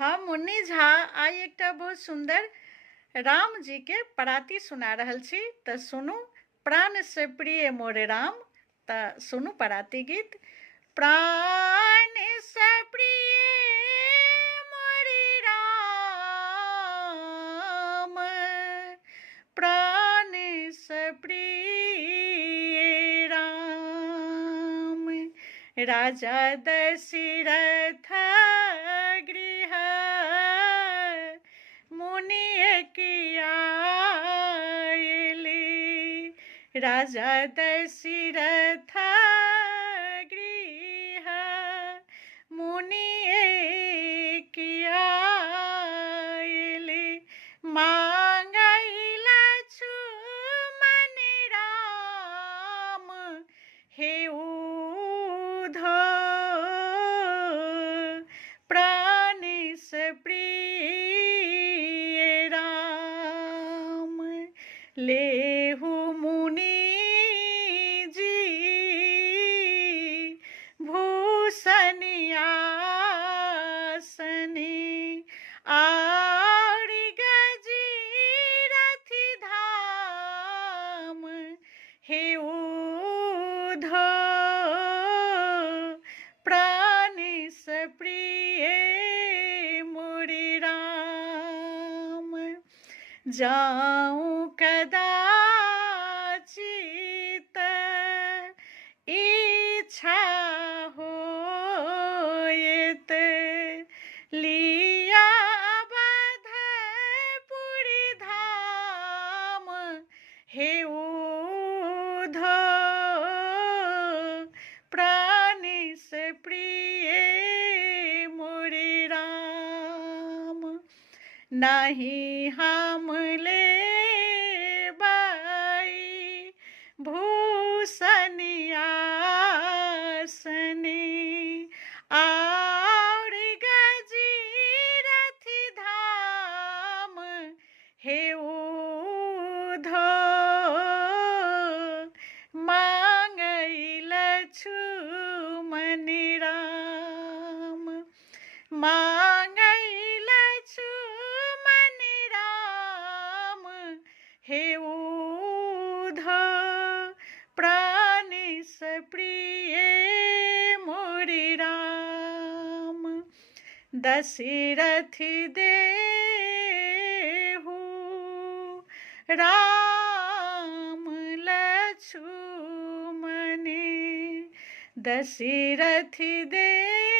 हम मुन्नी झा आइ एकटा बहुत सुंदर राम जी के पराती सुना रहल छी। तऽ सुनू, प्राण से प्रिय मोरे राम। तऽ सुनू पराती गीत। प्राण से प्रिय मोरे राम, प्राण से प्रिय राम। राजा दशरथ गृह मुनि आइली। राजा दशरथ गृह मुनि आइली। मांगैला छुमन राम, हेऊ प्राण से प्रिय राम। लेहु मुनि जी भूषण आसनी, और गजीरथि धाम, हेऊ प्राण से प्रिय मोरे राम। जाऊं कदाचित इच्छा होयत, लिया अवधपुरी धाम, हेऊ प्राण से प्रिय मोरे राम। नहीं हम लेबै भूषण आसनी, और गजीरथि धाम, हेऊ मांगैला छुमन राम। मांगैला छुमन राम, हेऊ प्राण से प्रिय मोरे राम। दशरथि देहु राम लक्ष्मण, दशरथि देहु